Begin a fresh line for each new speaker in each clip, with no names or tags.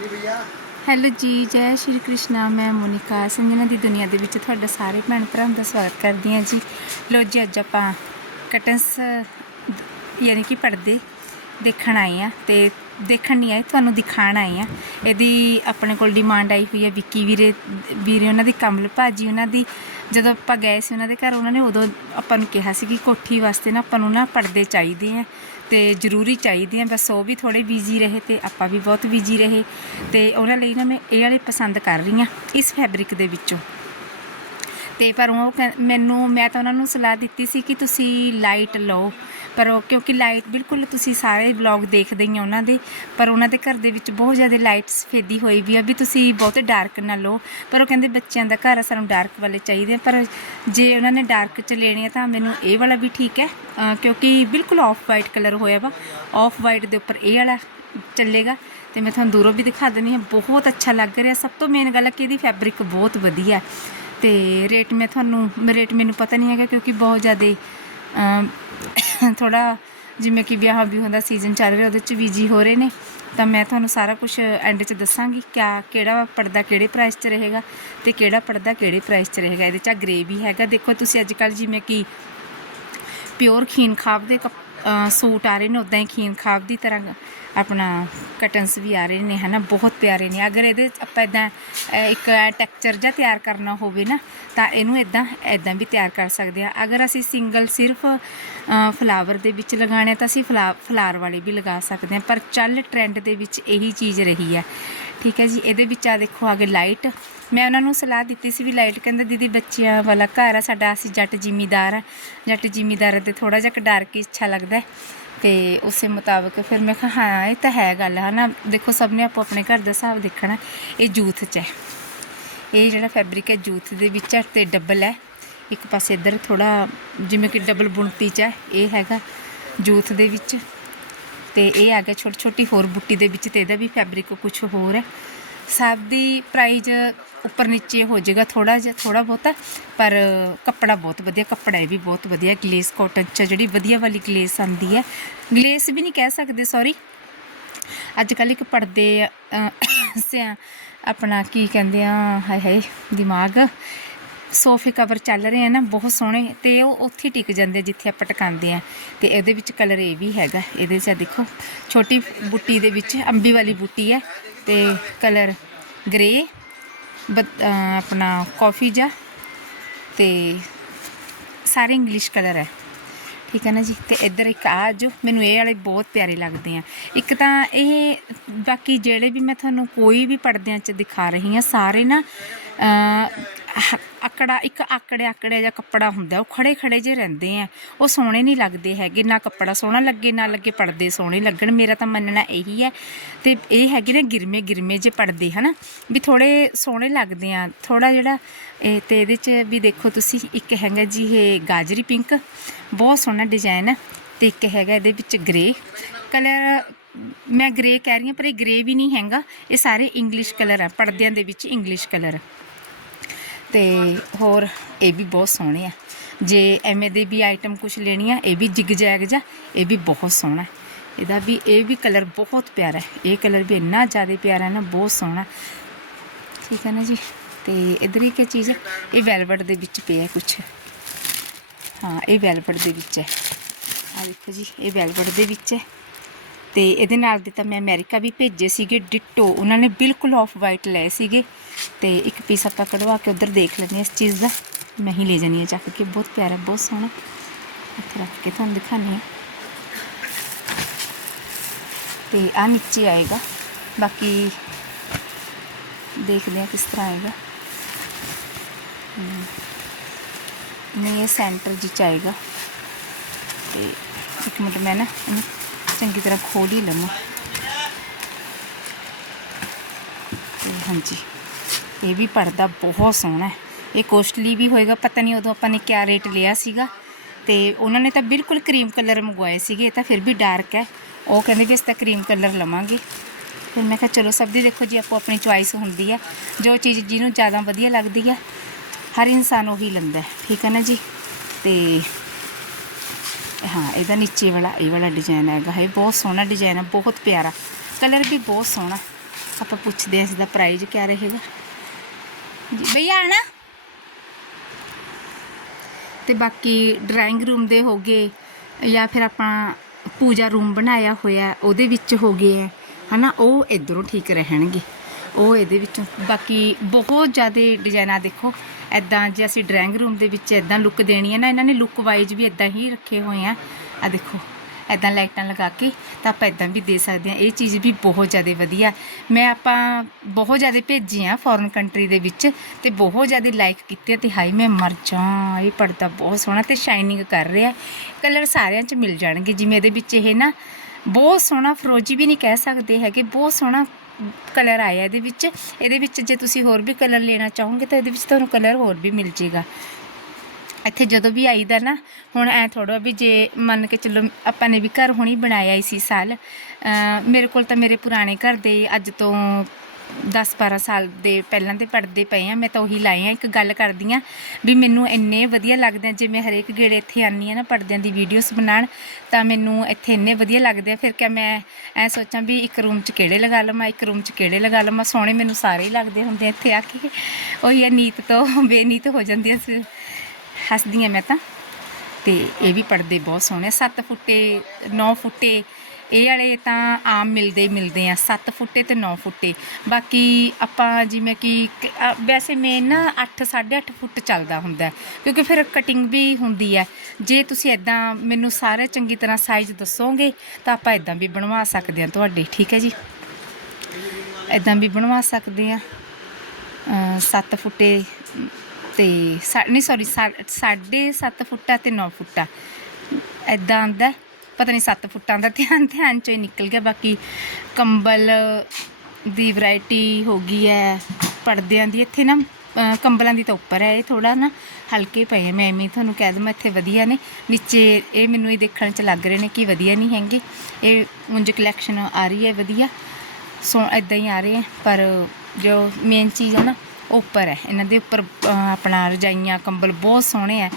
Hello ਜੀ, ਜੈ ਸ਼੍ਰੀ ਕ੍ਰਿਸ਼ਨਾ, ਮੈਂ ਮੋਨਿਕਾ ਸੰਜਨਾ ਦੀ ਦੁਨੀਆ ਦੇ ਵਿੱਚ ਤੁਹਾਡਾ ਸਾਰੇ ਭੈਣ ਭਰਾਵਾਂ ਦਾ ਸਵਾਗਤ ਕਰਦੀ ਹਾਂ ਜੀ। ਲੋ ਜੀ, ਅੱਜ ਆਪਾਂ ਕਟਨਸ ਯਾਨੀ ਕਿ ਪਰਦੇ ਦੇਖਣ ਆਏ ਆ ਤੇ ਦੇਖਣ ਨਹੀਂ ਆਏ, ਤੁਹਾਨੂੰ ਦਿਖਾਣ ਆਏ ਆ ਇਹਦੀ ਆਪਣੇ ਕੋਲ ਡਿਮਾਂਡ ਆਈ ਹੋਈ ਹੈ, ਵਿੱਕੀ ਵੀਰੇ ਵੀਰੇ ਉਹਨਾਂ ਦੀ, ਕਮਲ ਭਾਜੀ ਉਹਨਾਂ ਦੀ। ਜਦੋਂ ਆਪਾਂ ਗਏ ਸੀ ਉਹਨਾਂ ਦੇ ਘਰ, ਉਹਨਾਂ ਨੇ ਉਦੋਂ ਆਪਾਂ ਨੂੰ ਕਿਹਾ ਸੀ ਕਿ ਕੋਠੀ ਵਾਸਤੇ ਨਾ ਆਪਾਂ ਨੂੰ ਨਾ ਪਰਦੇ ਚਾਹੀਦੇ ਆ। ਤੇ ਜ਼ਰੂਰੀ ਚਾਹੀਦੇ ਆ। ਬਸ ਉਹ ਵੀ ਥੋੜੇ ਬਿਜ਼ੀ ਰਹੇ ਤੇ ਆਪਾਂ ਵੀ ਬਹੁਤ ਬਿਜ਼ੀ ਰਹੇ ਤੇ ਉਹਨਾਂ ਲਈ ਨਾ ਮੈਂ ਇਹ ਵਾਲੇ ਪਸੰਦ ਕਰ ਰਹੀ ਆ ਇਸ ਫੈਬਰਿਕ ਦੇ ਵਿੱਚੋਂ। ਤੇ ਪਰ ਉਹ ਕਹਿ- ਮੈਨੂੰ, ਮੈਂ ਤਾਂ ਉਹਨਾਂ ਨੂੰ ਸਲਾਹ ਦਿੱਤੀ ਸੀ ਕਿ ਤੁਸੀਂ ਲਾਈਟ ਲਓ। ਪਰ ਉਹ ਕਿਉਂਕਿ ਲਾਈਟ ਬਿਲਕੁਲ ਤੁਸੀਂ ਸਾਰੇ ਬਲੌਗ ਦੇਖਦੇ ਹੀ ਆ ਉਹਨਾਂ ਦੇ, ਪਰ ਉਹਨਾਂ ਦੇ ਘਰ ਦੇ ਵਿੱਚ ਬਹੁਤ ਜ਼ਿਆਦਾ ਲਾਈਟ ਸਫੇਦੀ ਹੋਈ ਵੀ ਆ ਵੀ ਤੁਸੀਂ ਬਹੁਤੇ ਡਾਰਕ ਨਾ ਲਓ ਪਰ ਉਹ ਕਹਿੰਦੇ ਬੱਚਿਆਂ ਦਾ ਘਰ ਆ, ਸਾਨੂੰ ਡਾਰਕ ਵਾਲੇ ਚਾਹੀਦੇ ਆ, ਪਰ ਜੇ ਉਹਨਾਂ ਨੇ ਡਾਰਕ ਚ ਲੈਣੇ ਆ ਤਾਂ ਮੈਨੂੰ ਇਹ ਵਾਲਾ ਵੀ ਠੀਕ ਹੈ ਕਿਉਂਕਿ ਬਿਲਕੁਲ ਆਫ ਵਾਈਟ ਕਲਰ ਹੋਇਆ ਵਾ ਆਫ ਵਾਈਟ ਦੇ ਉੱਪਰ ਇਹ ਵਾਲਾ ਚੱਲੇਗਾ ਤੇ ਮੈਂ ਤੁਹਾਨੂੰ ਦੂਰੋਂ ਵੀ ਦਿਖਾ ਦਿੰਦੀ ਹਾਂ, ਬਹੁਤ ਅੱਛਾ ਲੱਗ ਰਿਹਾ ਸਭ ਤੋਂ ਮੇਨ ਗੱਲ ਹੈ ਕਿ ਇਹਦੀ ਫੈਬਰਿਕ ਬਹੁਤ ਵਧੀਆ ਹੈ। ਤੇ ਰੇਟ ਮੈਂ ਤੁਹਾਨੂੰ ਰੇਟ ਮੈਨੂੰ ਪਤਾ ਨਹੀਂ ਹੈਗਾ ਕਿਉਂਕਿ ਬਹੁਤ ਜ਼ਿਆਦਾ ਥੋੜਾ ਜਿਵੇਂ ਕਿ ਵਿਆਹ ਵੀ ਹੁੰਦਾ ਸੀਜ਼ਨ ਚੱਲ ਰਿਹਾ, ਉਹਦੇ ਚ ਬੀਜੀ ਹੋ ਰਹੇ ਨੇ। ਤਾਂ ਮੈਂ ਤੁਹਾਨੂੰ ਸਾਰਾ ਕੁਝ ਐਂਡ 'ਚ ਦੱਸਾਂਗੀ, ਕਿਆ, ਕਿਹੜਾ ਪਰਦਾ ਕਿਹੜੇ ਪ੍ਰਾਈਸ 'ਚ ਰਹੇਗਾ ਤੇ ਕਿਹੜਾ ਪਰਦਾ ਕਿਹੜੇ ਪ੍ਰਾਈਸ 'ਚ ਰਹੇਗਾ। ਇਹਦੇ 'ਚ ਗ੍ਰੇ ਵੀ ਹੈਗਾ। ਦੇਖੋ, ਤੁਸੀਂ ਅੱਜ ਕੱਲ ਜਿਵੇਂ ਕਿ ਪਿਓਰ ਖੀਨ ਖਾਬ ਦੇ ਕੱਪ- ਸੂਟ ਆ ਰਹੇ ਨੇ ਉਦਾਂ ਹੀ ਖੀਨ ਖਾਬ ਦੀ ਤਰ੍ਹਾਂ ਆਪਣਾ ਕਟਨਸ ਵੀ ਆ ਰਹੇ ਨੇ, ਹਨਾ? ਬਹੁਤ ਪਿਆਰੇ ਨੇ। ਅਗਰ ਇਹਦੇ ਆਪਾਂ ਇਦਾਂ ਇੱਕ ਟੈਕਸਚਰ ਜਿਹਾ ਤਿਆਰ ਕਰਨਾ ਹੋਵੇ ਨਾ, ਤਾਂ ਇਹਨੂੰ ਇਦਾਂ ਇਦਾਂ ਵੀ ਤਿਆਰ ਕਰ ਸਕਦੇ ਆ ਅਗਰ ਅਸੀਂ ਸਿੰਗਲ ਸਿਰਫ ਫਲਾਵਰ ਦੇ ਵਿੱਚ ਲਗਾਣੇ ਤਾਂ ਅਸੀਂ ਫਲਾ ਫਲਾਰ ਵਾਲੇ ਵੀ ਲਗਾ ਸਕਦੇ ਆ ਪਰ ਚੱਲ ਟ੍ਰੈਂਡ ਦੇ ਵਿੱਚ ਇਹੀ ਚੀਜ਼ ਰਹੀ ਹੈ। ਠੀਕ ਹੈ ਜੀ? ਇਹਦੇ ਵਿੱਚ ਆ ਦੇਖੋ ਆਗੇ ਲਾਈਟ ਮੈਂ ਉਹਨਾਂ ਨੂੰ ਸਲਾਹ ਦਿੱਤੀ ਸੀ ਵੀ ਲਾਈਟ ਕਹਿੰਦਾ, ਦੀਦੀ, ਬੱਚਿਆਂ ਵਾਲਾ ਘਰ ਆ, ਸਾਡਾ ਅਸੀਂ ਜੱਟ ਜ਼ਿਮੀਦਾਰ ਆ। ਜੱਟ ਜ਼ਿਮੀਦਾਰ ਤੇ ਥੋੜਾ ਜਿਹਾ ਡਾਰਕ ਹੀ ਅੱਛਾ ਲੱਗਦਾ ਤੇ ਉਸੇ ਮੁਤਾਬਕ ਫਿਰ ਮੈਂ ਕਿਹਾ, ਹਾਂ, ਇਹ ਤਾਂ ਹੈ ਗੱਲ, ਹਨਾ? ਦੇਖੋ, ਸਭ ਨੇ ਆਪੋ ਆਪਣੇ ਘਰ ਦਾ ਹਿਸਾਬ ਦੇਖਣਾ, ਇਹ ਜੂਥ 'ਚ ਹੈ। ਇਹ ਜਿਹੜਾ ਫੈਬਰਿਕ ਹੈ, ਜੂਥ ਦੇ ਵਿੱਚ ਹੈ ਤੇ ਡਬਲ ਹੈ। ਇੱਕ ਪਾਸੇ ਇੱਧਰ ਥੋੜਾ ਜਿਵੇਂ ਕਿ ਡਬਲ ਬੁਣਤੀ 'ਚ ਹੈ, ਇਹ ਹੈਗਾ ਜੂਥ ਦੇ ਵਿੱਚ। ਤੇ ਇਹ ਆ ਗਿਆ ਛੋਟੀ ਛੋਟੀ ਹੋਰ ਬੁੱਟੀ ਦੇ ਵਿੱਚ ਤੇ ਇਹਦਾ ਵੀ ਫੈਬਰਿਕ ਕੁਝ ਹੋਰ ਹੈ। ਸਭ ਦੀ ਪ੍ਰਾਈਜ਼ ਉੱਪਰ ਨੀਚੇ ਹੋ ਜਾਏਗਾ ਥੋੜਾ ਜਿਹਾ ਥੋੜਾ ਬਹੁਤਾ, ਪਰ ਕੱਪੜਾ ਬਹੁਤ ਵਧੀਆ, ਕੱਪੜਾ ਇਹ ਵੀ ਬਹੁਤ ਵਧੀਆ ਗਲੇਸ ਕਾਟਨ ਚ ਜਿਹੜੀ ਵਧੀਆ ਵਾਲੀ ਗਲੇਸ ਆਂਦੀ ਹੈ। ਗਲੇਸ ਵੀ ਨਹੀਂ ਕਹਿ ਸਕਦੇ ਸੌਰੀ ਅੱਜ ਕੱਲ੍ਹ ਇੱਕ ਪਰਦੇ ਆਪਣਾ ਕੀ ਕਹਿੰਦੇ ਆ, ਹਾਏ ਹਾਏ, ਦਿਮਾਗ। ਸੋਫੇ ਕਵਰ ਚੱਲ ਰਹੇ ਆ ਨਾ, ਬਹੁਤ ਸੋਹਣੇ, ਤੇ ਉਹ ਉੱਥੇ ਟਿਕ ਜਾਂਦੇ ਜਿੱਥੇ ਆਪਾਂ ਟਿਕਾਉਂਦੇ ਆ। ਤੇ ਇਹਦੇ ਵਿੱਚ ਕਲਰ ਇਹ ਵੀ ਹੈਗਾ, ਇਹਦੇ 'ਚ ਦੇਖੋ, ਛੋਟੀ ਬੁੱਟੀ ਦੇ ਵਿੱਚ ਅੰਬੀ ਵਾਲੀ ਬੁੱਟੀ ਹੈ, ਤੇ ਕਲਰ ਗ੍ਰੇ ਆਪਣਾ ਕਾਫੀ ਜਾ ਤੇ ਸਾਰੇ ਇੰਗਲਿਸ਼ ਕਲਰ ਹੈ। ਠੀਕ ਹੈ ਨਾ ਜੀ? ਤੇ ਇੱਧਰ ਇੱਕ ਆ ਜੋ ਮੈਨੂੰ ਇਹ ਵਾਲੇ ਬਹੁਤ ਪਿਆਰੇ ਲੱਗਦੇ ਆ। ਇੱਕ ਤਾਂ ਇਹ, ਬਾਕੀ ਜਿਹੜੇ ਵੀ ਮੈਂ ਤੁਹਾਨੂੰ ਕੋਈ ਵੀ ਪਰਦਿਆਂ 'ਚ ਦਿਖਾ ਰਹੀ ਆ ਸਾਰੇ ਨਾ ਅਕੜਾ ਇੱਕ ਆਕੜੇ ਆਕੜੇ ਜਿਹਾ ਕੱਪੜਾ ਹੁੰਦਾ, ਉਹ ਖੜੇ ਖੜੇ ਜੇ ਰਹਿੰਦੇ ਆ। ਉਹ ਸੋਹਣੇ ਨਹੀਂ ਲੱਗਦੇ ਹੈਗੇ, ਨਾ ਕੱਪੜਾ ਸੋਹਣਾ ਲੱਗੇ, ਨਾ ਲੱਗੇ ਪਰਦੇ ਸੋਹਣੇ ਲੱਗਣ। ਮੇਰਾ ਤਾਂ ਮੰਨਣਾ ਇਹੀ ਹੈ ਤੇ ਇਹ ਹੈਗੇ ਨੇ ਗਿਰਮੇ ਗਿਰਮੇ ਜੇ ਪਰਦੇ, ਹਨਾ? ਵੀ ਥੋੜੇ ਸੋਹਣੇ ਲੱਗਦੇ ਆ। ਥੋੜਾ ਜਿਹੜਾ ਇਹ ਤੇ ਇਹਦੇ 'ਚ ਵੀ ਦੇਖੋ ਤੁਸੀਂ, ਇੱਕ ਹੈਗਾ ਜੀ ਇਹ ਗਾਜਰੀ ਪਿੰਕ, ਬਹੁਤ ਸੋਹਣਾ ਡਿਜ਼ਾਈਨ ਹੈ ਤੇ ਇੱਕ ਹੈਗਾ ਇਹਦੇ ਵਿੱਚ ਗ੍ਰੇ ਕਲਰ, ਮੈਂ ਗ੍ਰੇ ਕਹਿ ਰਹੀ ਹਾਂ, ਪਰ ਇਹ ਗ੍ਰੇ ਵੀ ਨਹੀਂ ਹੈਗਾ। ਇਹ ਸਾਰੇ ਇੰਗਲਿਸ਼ ਕਲਰ ਆ, ਪਰਦਿਆਂ ਦੇ ਵਿੱਚ ਇੰਗਲਿਸ਼ ਕਲਰ। ਤੇ ਹੋਰ ਇਹ ਵੀ ਬਹੁਤ ਸੋਹਣੇ ਆ। ਜੇ ਐਵੇਂ ਦੇ ਵੀ ਆਈਟਮ ਕੁਝ ਲੈਣੀ ਆ, ਇਹ ਵੀ ਜਿਗ ਜੈਗ ਜਾ, ਇਹ ਵੀ ਬਹੁਤ ਸੋਹਣਾ। ਇਹਦਾ ਵੀ, ਇਹ ਵੀ ਕਲਰ ਬਹੁਤ ਪਿਆਰਾ ਹੈ। ਇਹ ਕਲਰ ਵੀ ਇੰਨਾ ਜ਼ਿਆਦਾ ਪਿਆਰਾ ਹੈ ਨਾ, ਬਹੁਤ ਸੋਹਣਾ। ਠੀਕ ਹੈ ਨਾ ਜੀ? ਤੇ ਇਧਰ ਹੀ ਕੀ ਚੀਜ਼ ਇਹ ਵੈਲਵਟ ਦੇ ਵਿੱਚ ਪਿਆ ਕੁਝ ਹਾਂ, ਇਹ ਵੈਲਵਟ ਦੇ ਵਿੱਚ ਹੈ। ਆ ਦੇਖੋ ਜੀ, ਇਹ ਵੈਲਵਟ ਦੇ ਵਿੱਚ ਹੈ। ਤੇ ਇਹਦੇ ਨਾਲ ਦੇ ਤਾਂ ਮੈਂ ਅਮਰੀਕਾ ਵੀ ਭੇਜੇ ਸੀਗੇ ਡਿਟੋ। ਉਹਨਾਂ ਨੇ ਬਿਲਕੁਲ ਆਫ ਵਾਈਟ ਲਏ ਸੀਗੇ। ਤੇ ਇੱਕ ਪੀਸ ਆਪਾਂ ਕਢਵਾ ਕੇ ਉਧਰ ਦੇਖ ਲੈਂਦੇ ਹਾਂ ਇਸ ਚੀਜ਼ ਦਾ। ਮੈਂ ਹੀ ਲੈ ਜਾਨੀ ਹਾਂ ਚੱਕ ਕੇ। ਬਹੁਤ ਪਿਆਰਾ, ਬਹੁਤ ਸੋਹਣਾ। ਇੱਥੇ ਰੱਖ ਕੇ ਤੁਹਾਨੂੰ ਦਿਖਾਉਂਦੀ ਹਾਂ। ਤੇ ਆ ਨੀਚੇ ਆਏਗਾ। ਬਾਕੀ ਦੇਖਦੇ ਹਾਂ ਕਿਸ ਤਰ੍ਹਾਂ ਆਏਗਾ। ਨਹੀਂ, ਇਹ ਸੈਂਟਰ ਜੀ 'ਚ ਆਏਗਾ। ਤੇ ਇੱਕ ਮਿੰਟ ਮੈਂ ਨਾ ਇਹਨੂੰ ਚੰਗੀ ਤਰ੍ਹਾਂ ਖੋਲ ਹੀ ਲਵਾਂ ਤੇ ਹਾਂਜੀ ਇਹ ਵੀ ਪਰਦਾ ਬਹੁਤ ਸੋਹਣਾ ਹੈ ਇਹ ਕੋਸਟਲੀ ਵੀ ਹੋਏਗਾ, ਪਤਾ ਨਹੀਂ ਉਦੋਂ ਆਪਾਂ ਨੇ ਕਿਆ ਰੇਟ ਲਿਆ ਸੀਗਾ। ਤੇ ਉਹਨਾਂ ਨੇ ਤਾਂ ਬਿਲਕੁਲ ਕਰੀਮ ਕਲਰ ਮੰਗਵਾਏ ਸੀਗੇ, ਇਹ ਤਾਂ ਫਿਰ ਵੀ ਡਾਰਕ ਹੈ। ਉਹ ਕਹਿੰਦੇ ਵੀ ਅਸੀਂ ਤਾਂ ਕਰੀਮ ਕਲਰ ਲਵਾਂਗੇ। ਫਿਰ ਮੈਂ ਕਿਹਾ, ਚਲੋ ਸਭ ਦੀ ਦੇਖੋ ਜੀ, ਆਪੋ ਆਪਣੀ ਚੁਆਇਸ ਹੁੰਦੀ ਹੈ ਜੋ ਚੀਜ਼ ਜਿਹਨੂੰ ਜ਼ਿਆਦਾ ਵਧੀਆ ਲੱਗਦੀ ਹੈ ਹਰ ਇਨਸਾਨ ਉਹੀ ਲੈਂਦਾ ਠੀਕ ਹੈ ਨਾ ਜੀ? ਤੇ ਹਾਂ ਇਹਦਾ ਨੀਚੇ ਵਾਲਾ ਇਹ ਵਾਲਾ ਡਿਜ਼ਾਈਨ ਹੈਗਾ ਇਹ ਬਹੁਤ ਸੋਹਣਾ ਡਿਜ਼ਾਈਨ ਹੈ ਬਹੁਤ ਪਿਆਰਾ ਕਲਰ ਵੀ ਬਹੁਤ ਸੋਹਣਾ ਆਪਾਂ ਪੁੱਛਦੇ ਹਾਂ ਇਸ ਦਾ ਪ੍ਰਾਈਸ ਕਿਆ ਰਹੇਗਾ ਜੀ ਭਈਆ ਆਣਾ ਤੇ ਬਾਕੀ ਡਰਾਇੰਗ ਰੂਮ ਦੇ ਹੋ ਗਏ ਜਾਂ ਫਿਰ ਆਪਾਂ ਪੂਜਾ ਰੂਮ ਬਣਾਇਆ ਹੋਇਆ ਉਹਦੇ ਵਿੱਚ ਹੋ ਗਏ ਹੈ ਹਨਾ ਉਹ ਇਧਰੋਂ ਠੀਕ ਰਹਿਣਗੇ ਉਹ ਇਹਦੇ ਵਿੱਚੋਂ। ਬਾਕੀ ਬਹੁਤ ਜ਼ਿਆਦਾ ਡਿਜ਼ਾਈਨਾਂ ਦੇਖੋ ਐਦਾਂ ਜੇ ਅਸੀਂ ਡਰਾਇੰਗ ਰੂਮ ਦੇ ਵਿੱਚ ਐਦਾਂ ਲੁੱਕ ਦੇਣੀ ਹੈ ਨਾ, ਇਹਨਾਂ ਨੇ ਲੁੱਕ ਵਾਈਜ਼ ਵੀ ਐਦਾਂ ਹੀ ਰੱਖੇ ਹੋਏ ਆ। ਆ ਦੇਖੋ ਐਦਾਂ ਲਾਈਟਾਂ ਲਗਾ ਕੇ ਤਾਂ ਆਪਾਂ ਐਦਾਂ ਵੀ ਦੇ ਸਕਦੇ ਹਾਂ ਇਹ ਚੀਜ਼ ਵੀ ਬਹੁਤ ਜ਼ਿਆਦਾ ਵਧੀਆ। ਮੈਂ ਆਪਾਂ ਬਹੁਤ ਜ਼ਿਆਦਾ ਭੇਜੀ ਆ ਫੋਰਨ ਕੰਟਰੀ ਦੇ ਵਿੱਚ ਤੇ ਬਹੁਤ ਜ਼ਿਆਦਾ ਲਾਈਕ ਕੀਤੇ ਤੇ ਹਾਈ ਮੈਂ ਮਰ ਜਾ ਇਹ ਪਰਦਾ ਬਹੁਤ ਸੋਹਣਾ ਤੇ ਸ਼ਾਈਨਿੰਗ ਕਰ ਰਿਹਾ ਕਲਰ ਸਾਰਿਆਂ 'ਚ ਮਿਲ ਜਾਣਗੇ। ਜਿਵੇਂ ਇਹਦੇ ਵਿੱਚ ਇਹ ਨਾ ਬਹੁਤ ਸੋਹਣਾ ਫਰੋਜੀ ਵੀ ਨਹੀਂ ਕਹਿ ਸਕਦੇ ਹੈਗੇ, ਬਹੁਤ ਸੋਹਣਾ ਕਲਰ ਆਇਆ ਇਹਦੇ ਵਿੱਚ। ਇਹਦੇ ਵਿੱਚ ਜੇ ਤੁਸੀਂ ਹੋਰ ਵੀ ਕਲਰ ਲੈਣਾ ਚਾਹੋਗੇ ਤਾਂ ਇਹਦੇ ਵਿੱਚ ਤੁਹਾਨੂੰ ਕਲਰ ਹੋਰ ਵੀ ਮਿਲ ਜੇਗਾ। ਇੱਥੇ ਜਦੋਂ ਵੀ ਆਈਦਾ ਨਾ, ਹੁਣ ਐ ਥੋੜਾ ਵੀ ਜੇ ਮੰਨ ਕੇ ਚੱਲੋ ਆਪਾਂ ਨੇ ਵੀ ਘਰ ਹੁਣੀ ਬਣਾਇਆ ਸੀ ਸਾਲ। ਮੇਰੇ ਕੋਲ ਤਾਂ ਮੇਰੇ ਪੁਰਾਣੇ ਘਰ ਦੇ ਅੱਜ ਤੋਂ 10-12 ਸਾਲ ਦੇ ਪਹਿਲਾਂ ਦੇ ਪੜਦੇ ਪਏ ਆ, ਮੈਂ ਤਾਂ ਉਹੀ ਲਾਏ ਆ, ਇੱਕ ਗੱਲ ਕਰਦੀ ਆ ਵੀ ਮੈਨੂੰ ਇੰਨੇ ਵਧੀਆ ਲੱਗਦੇ ਆ, ਜੇ ਮੈਂ ਹਰੇਕ ਗੇੜੇ ਇੱਥੇ ਆਨੀ ਆ ਨਾ ਪੜਦਿਆਂ ਦੀ ਵੀਡੀਓਜ਼ ਬਣਾਉਣ, ਤਾਂ ਮੈਨੂੰ ਇੱਥੇ ਇੰਨੇ ਵਧੀਆ ਲੱਗਦੇ ਆ, ਫਿਰ ਕਿਆ ਮੈਂ ਐ ਸੋਚਾਂ ਵੀ ਇੱਕ ਰੂਮ 'ਚ ਕਿਹੜੇ ਲਗਾ ਲਵਾਂ, ਇੱਕ ਰੂਮ 'ਚ ਕਿਹੜੇ ਲਗਾ ਲਵਾਂ, ਸੋਹਣੇ ਮੈਨੂੰ ਸਾਰੇ ਹੀ ਲੱਗਦੇ ਹੁੰਦੇ ਇੱਥੇ ਆ ਕੇ। ਉਹੀ ਆ, ਨੀਤ ਤੋਂ ਬੇਨੀਤ ਹੋ ਜਾਂਦੀ ਆ ਹੱਸਦੀ ਹਾਂ ਮੈਂ ਤਾਂ। ਤੇ ਇਹ ਵੀ ਪੜਦੇ ਬਹੁਤ ਸੋਹਣੇ 7 ਫੁੱਟੇ 9 ਫੁੱਟੇ ਇਹ ਵਾਲੇ ਤਾਂ ਆਮ ਮਿਲਦੇ ਹੀ ਮਿਲਦੇ ਆ 7 ਫੁੱਟੇ ਤੇ 9 ਫੁੱਟੇ। ਬਾਕੀ ਆਪਾਂ ਜਿਵੇਂ ਕਿ ਵੈਸੇ ਮੇਨ ਨਾ 8 8.5 ਫੁੱਟ ਚੱਲਦਾ ਹੁੰਦਾ ਕਿਉਂਕਿ ਫਿਰ ਕਟਿੰਗ ਵੀ ਹੁੰਦੀ ਹੈ। ਜੇ ਤੁਸੀਂ ਐਦਾਂ ਮੈਨੂੰ ਸਾਰੇ ਚੰਗੀ ਤਰ੍ਹਾਂ ਸਾਈਜ਼ ਦੱਸੋਗੇ, ਤਾਂ ਆਪਾਂ ਐਦਾਂ ਵੀ ਬਣਵਾ ਸਕਦੇ ਹਾਂ ਤੁਹਾਡੇ, ਠੀਕ ਹੈ ਜੀ? ਐਦਾਂ ਵੀ ਬਣਵਾ ਸਕਦੇ ਆ 7 ਫੁੱਟੇ ਤੇ ਸਾ- ਨਹੀਂ ਸੌਰੀ ਸਾਢੇ 7 ਫੁੱਟਾ ਤੇ 9 ਫੁੱਟਾ। ਐਦਾਂ ਆਂਦਾ ਪਤਾ ਨਹੀਂ 7 ਫੁੱਟਾਂ ਦਾ ਧਿਆਨ ਧਿਆਨ ਚੋਂ ਹੀ ਨਿਕਲ ਗਿਆ, ਬਾਕੀ ਕੰਬਲ ਦੀ ਵੈਰਾਈਟੀ ਹੋ ਗਈ ਹੈ, ਪਰਦਿਆਂ ਦੀ, ਇੱਥੇ ਨਾ ਕੰਬਲਾਂ ਦੀ ਤਾਂ ਉੱਪਰ ਹੈ, ਇਹ ਥੋੜਾ ਨਾ ਹਲਕੇ ਪਏ ਆ, ਮੈਂ ਐਵੇਂ ਹੀ ਤੁਹਾਨੂੰ ਕਹਿ ਦਵਾਂ, ਇੱਥੇ ਵਧੀਆ ਨੇ, ਨੀਚੇ ਇਹ ਮੈਨੂੰ ਇਹ ਦੇਖਣ ਚ ਲੱਗ ਰਹੇ ਨੇ ਕਿ ਵਧੀਆ ਨਹੀਂ ਹੈਗੇ, ਇਹ ਉਂਝ ਕਲੈਕਸ਼ਨ ਆ ਰਹੀ ਹੈ ਵਧੀਆ, ਸੋ ਇਦਾਂ ਹੀ ਆ ਰਹੇ ਹੈ ਪਰ ਜੋ ਮੇਨ ਚੀਜ਼ ਹੈ ਨਾ, ਉਹ ਉੱਪਰ ਹੈ, ਇਹਨਾਂ ਦੇ ਉੱਪਰ ਆਪਣਾ ਰਜਾਈਆਂ, ਕੰਬਲ ਬਹੁਤ ਸੋਹਣੇ ਹੈ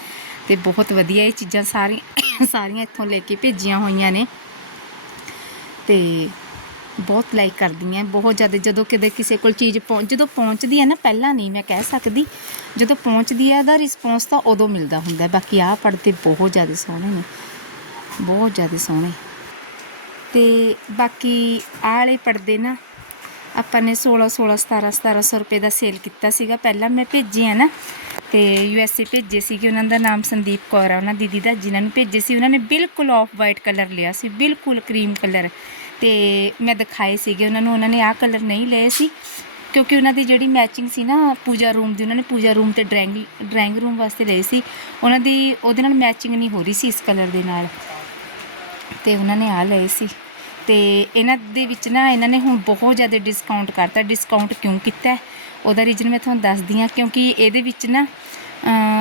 ਤੇ ਬਹੁਤ ਵਧੀਆ ਇਹ ਚੀਜ਼ਾਂ ਸਾਰੀਆਂ ਸਾਰੀਆਂ ਇੱਥੋਂ ਲੈ ਕੇ ਭੇਜੀਆਂ ਹੋਈਆਂ ਨੇ। ਤੇ ਬਹੁਤ ਲਾਈਕ ਕਰਦੀ ਹਾਂ ਬਹੁਤ ਜ਼ਿਆਦਾ ਜਦੋਂ ਕਿਤੇ ਕਿਸੇ ਕੋਲ ਚੀਜ਼ ਪਹੁੰਚ ਜਦੋਂ ਪਹੁੰਚਦੀ ਹੈ ਨਾ, ਪਹਿਲਾਂ ਨਹੀਂ ਮੈਂ ਕਹਿ ਸਕਦੀ। ਜਦੋਂ ਪਹੁੰਚਦੀ ਹੈ ਉਹਦਾ ਰਿਸਪੌਂਸ ਤਾਂ ਉਦੋਂ ਮਿਲਦਾ ਹੁੰਦਾ। ਬਾਕੀ ਆਹ ਪੜਦੇ ਬਹੁਤ ਜ਼ਿਆਦਾ ਸੋਹਣੇ ਨੇ। ਬਹੁਤ ਜ਼ਿਆਦਾ ਸੋਹਣੇ। ਤੇ ਬਾਕੀ ਆਹ ਵਾਲੇ ਪਰਦੇ ਨਾ, ਆਪਾਂ ਨੇ 16 16 17 1700 ਰੁਪਏ ਦਾ ਸੇਲ ਕੀਤਾ ਸੀਗਾ। ਪਹਿਲਾਂ ਮੈਂ ਭੇਜੇ ਆ ਨਾ ਤੇ ਯੂ ਐਸ ਏ ਭੇਜੇ ਸੀਗੇ, ਉਹਨਾਂ ਦਾ ਨਾਮ ਸੰਦੀਪ ਕੌਰ ਆ, ਉਹਨਾਂ ਦੀਦੀ ਦਾ, ਜਿਨ੍ਹਾਂ ਨੂੰ ਭੇਜੇ ਸੀ, ਉਹਨਾਂ ਨੇ ਬਿਲਕੁਲ ਆਫ ਵਾਈਟ ਕਲਰ ਲਿਆ ਸੀ, ਬਿਲਕੁਲ ਕਰੀਮ ਕਲਰ ਤੇ ਮੈਂ ਦਿਖਾਏ ਸੀਗੇ ਉਹਨਾਂ ਨੂੰ, ਉਹਨਾਂ ਨੇ ਆਹ ਕਲਰ ਨਹੀਂ ਲਏ ਸੀ, ਕਿਉਂਕਿ ਉਹਨਾਂ ਦੀ ਜਿਹੜੀ ਮੈਚਿੰਗ ਸੀ ਨਾ, ਪੂਜਾ ਰੂਮ ਦੀ, ਉਹਨਾਂ ਨੇ ਪੂਜਾ ਰੂਮ ਤੇ ਡਰਾਇੰਗ ਡਰਾਇੰਗ ਰੂਮ ਵਾਸਤੇ ਲਏ ਸੀ। ਉਹਨਾਂ ਦੀ, ਉਹਦੇ ਨਾਲ ਮੈਚਿੰਗ ਨਹੀਂ ਹੋ ਰਹੀ ਸੀ ਇਸ ਕਲਰ ਦੇ ਨਾਲ। ਤੇ ਉਹਨਾਂ ਨੇ ਆ ਲਏ ਸੀ। ਤੇ ਇਹਨਾਂ ਦੇ ਵਿੱਚ ਨਾ, ਇਹਨਾਂ ਨੇ ਹੁਣ ਬਹੁਤ ਜ਼ਿਆਦਾ ਡਿਸਕਾਊਂਟ ਕਰਤਾ। ਡਿਸਕਾਊਂਟ ਕਿਉਂ ਕੀਤਾ? ਉਹਦਾ ਰੀਜ਼ਨ ਮੈਂ ਤੁਹਾਨੂੰ ਦੱਸਦੀ ਹਾਂ, ਕਿਉਂਕਿ ਇਹਦੇ ਵਿੱਚ ਨਾ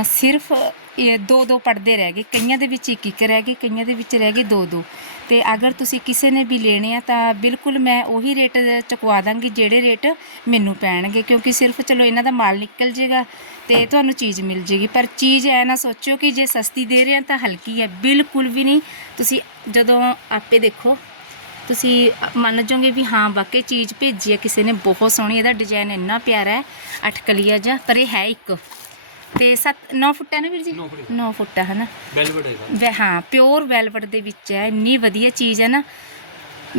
ਸਿਰਫ ਇਹ ਦੋ ਦੋ ਪਰਦੇ ਰਹਿ ਗਏ। ਕਈਆਂ ਦੇ ਵਿੱਚ ਇੱਕ ਇੱਕ ਰਹਿ ਗਏ, ਕਈਆਂ ਦੇ ਵਿੱਚ ਰਹਿ ਗਏ ਦੋ ਦੋ। ਤੇ ਅਗਰ ਤੁਸੀਂ ਕਿਸੇ ਨੇ ਵੀ ਲੈਣੇ ਆ ਤਾਂ ਬਿਲਕੁਲ ਮੈਂ ਉਹੀ ਰੇਟ ਚੁਕਵਾ ਦਾਂਗੀ ਜਿਹੜੇ ਰੇਟ ਮੈਨੂੰ ਪੈਣਗੇ। ਕਿਉਂਕਿ ਸਿਰਫ ਚਲੋ ਇਹਨਾਂ ਦਾ ਮਾਲ ਨਿਕਲ ਜੇਗਾ ਤੇ ਤੁਹਾਨੂੰ ਚੀਜ਼ ਮਿਲ ਜੇਗੀ। ਪਰ ਚੀਜ਼ ਐ ਨਾ ਸੋਚਿਓ ਕਿ ਜੇ ਸਸਤੀ ਦੇ ਰਹੇ ਆ ਤਾਂ ਹਲਕੀ ਹੈ ਬਿਲਕੁਲ ਵੀ ਨਹੀਂ। ਤੁਸੀਂ ਜਦੋਂ ਆਪੇ ਦੇਖੋ, ਤੁਸੀਂ ਮੰਨ ਜਾਓਗੇ ਵੀ ਹਾਂ, ਵਾਕਈ ਚੀਜ਼ ਭੇਜੀ ਹੈ ਕਿਸੇ ਨੇ। ਬਹੁਤ ਸੋਹਣੀ, ਇਹਦਾ ਡਿਜ਼ਾਈਨ ਇੰਨਾ ਪਿਆਰਾ ਹੈ ਅਟਕਲੀਆ ਜਿਹਾ, ਪਰ ਇਹ ਹੈ ਇੱਕ। ਤੇ 7 9 ਫੁੱਟ ਹੈ ਨਾ ਵੀਰ ਜੀ?
ਨੌ ਫੁੱਟ।
9 ਫੁੱਟ ਹੈ ਨਾ
ਵੈਲਵਟ ਹੈਗਾ।
ਵੈ ਹਾਂ ਪਿਓਰ ਵੈਲਵਟ ਦੇ ਵਿੱਚ ਹੈ ਇੰਨੀ ਵਧੀਆ ਚੀਜ਼ ਹੈ ਨਾ।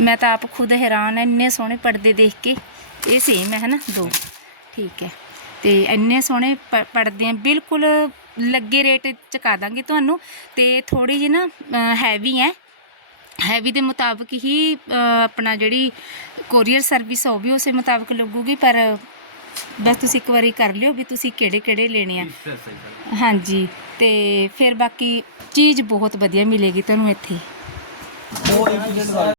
ਮੈਂ ਤਾਂ ਆਪ ਖੁਦ ਹੈਰਾਨ ਹਾਂ ਇੰਨੇ ਸੋਹਣੇ ਪਰਦੇ ਦੇਖ ਕੇ। ਇਹ ਸੇਮ ਹੈ ਹਨਾ? ਦੋ। ਠੀਕ ਹੈ। ਤੇ ਇੰਨੇ ਸੋਹਣੇ ਪਰਦੇ ਆ ਬਿਲਕੁਲ ਲੱਗੇ ਰੇਟ ਚੁਕਾ ਦਾਂਗੇ ਤੁਹਾਨੂੰ। ਤੇ ਥੋੜੀ ਜਿਹੀ ਨਾ ਹੈਵੀ ਹੈ। ਹੈਵੀ ਦੇ ਮੁਤਾਬਕ ਹੀ ਆਪਣਾ ਜਿਹੜੀ ਕੋਰੀਅਰ ਸਰਵਿਸ ਉਹ ਵੀ ਉਸੇ ਮੁਤਾਬਕ ਲੱਗੂਗੀ ਪਰ ਬਸ ਤੁਸੀਂ ਇੱਕ ਵਾਰੀ ਕਰ ਲਿਓ ਵੀ ਤੁਸੀਂ ਕਿਹੜੇ ਕਿਹੜੇ ਲੈਣੇ ਆ। ਹਾਂਜੀ, ਤੇ ਫਿਰ ਬਾਕੀ ਚੀਜ਼ ਬਹੁਤ ਵਧੀਆ ਮਿਲੇਗੀ ਤੁਹਾਨੂੰ ਇੱਥੇ।